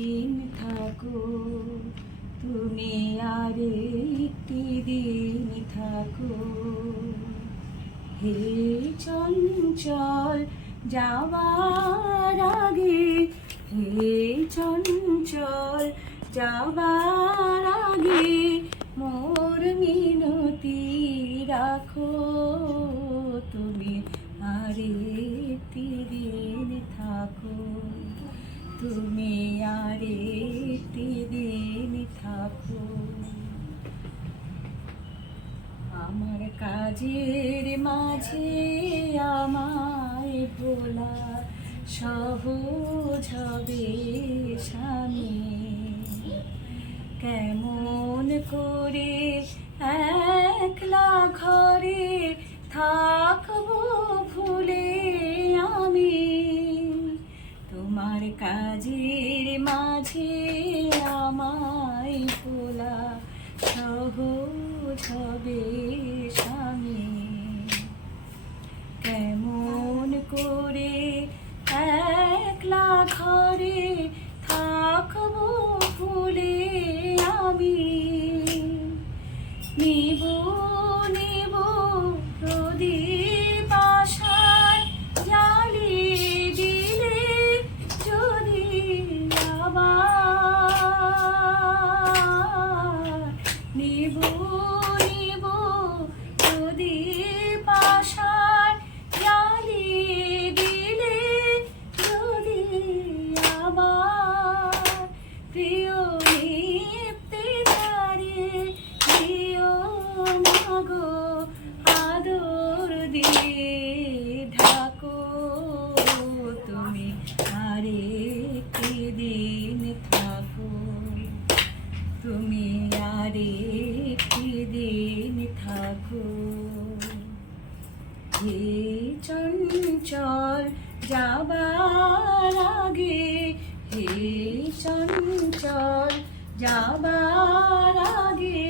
দিন থাকো, তুমি আর একটি দিন থাকো। হে চঞ্চল যাবার আগে, হে চঞ্চল যাবার আগে মোর মিনতি রাখো। তুমি আর দিন থাকো। তুমি আর একটি দিন থাকো। আমার কাজের মাঝে আমায় ভোলা, সহজ হবে স্বামী কেমন করে হবে স্বামী। কেমন করে একলা ঘরে থাকব ফুলে আমি? নিব নিব প্রদীপ দিয়ে ঢাকো তুমি, আরে একটি দিন থাকো। তুমি, আরে একটি দিন থাকো। হে চঞ্চল যাবার আগে, হে চঞ্চল যাবার আগে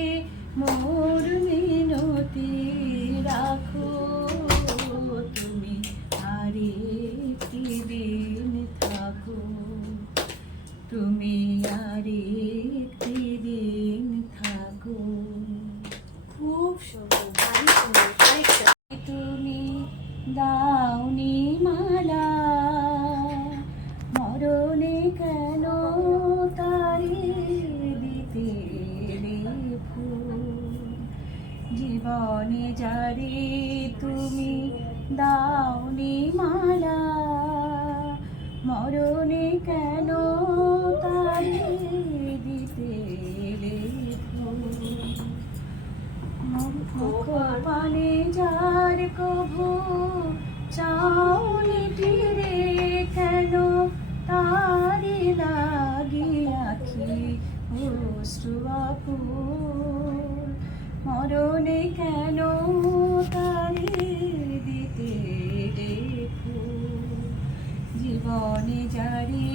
মোর আরে একটি দিন থাকো। খুব তুমি দাওনি মালা মরণে কেন তারি দিতে জীবনে যারে তুমি দাওনি মালা মরণে কেন পানে যার কভু চাউনি তীরে কেন তারি লাগি আখি? অশ্রুয়াকুল মরণে কেন তারি দিতে দেখো জীবনে যারে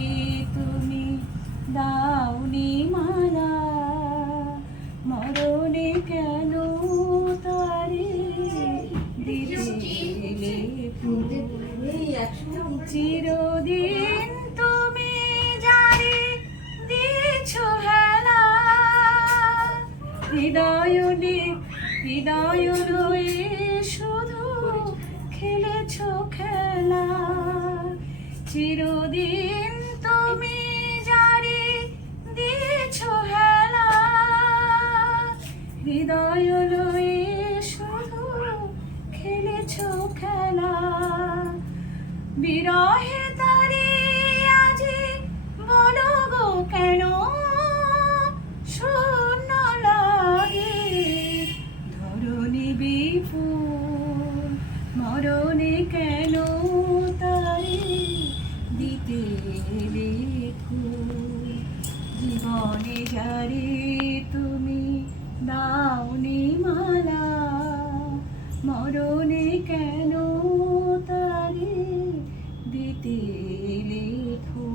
হৃদয় নে হৃদয় রয়ে শুধু খেলেছ খেলা। চিরদিন তুমি জারি দিয়েছ হেলা। হৃদয় লয়ে শুধু খেলেছ খেলা। বিরহে জীবনে যারে তুমি দাওনি মালা মরণে কেন তারে দিতে লেখু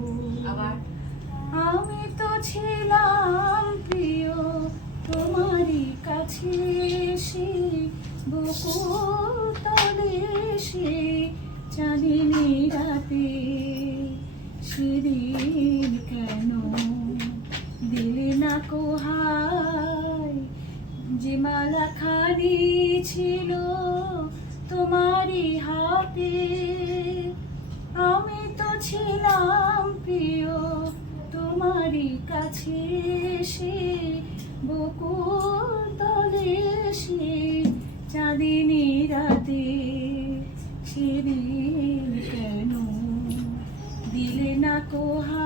আবার? আমি তো ছিলাম প্রিয় তোমারই কাছে এসে বকুল তলে সে চাঁদিনী রাতে কেন কোহায় যে মালা খানি ছিল তোমারই হাতে, আমি তো ছিলাম প্রিয় তোমারই কাছে সে বকুল তলে সে চাঁদিনী রাতে সেদিন কেন দিলে না কোহা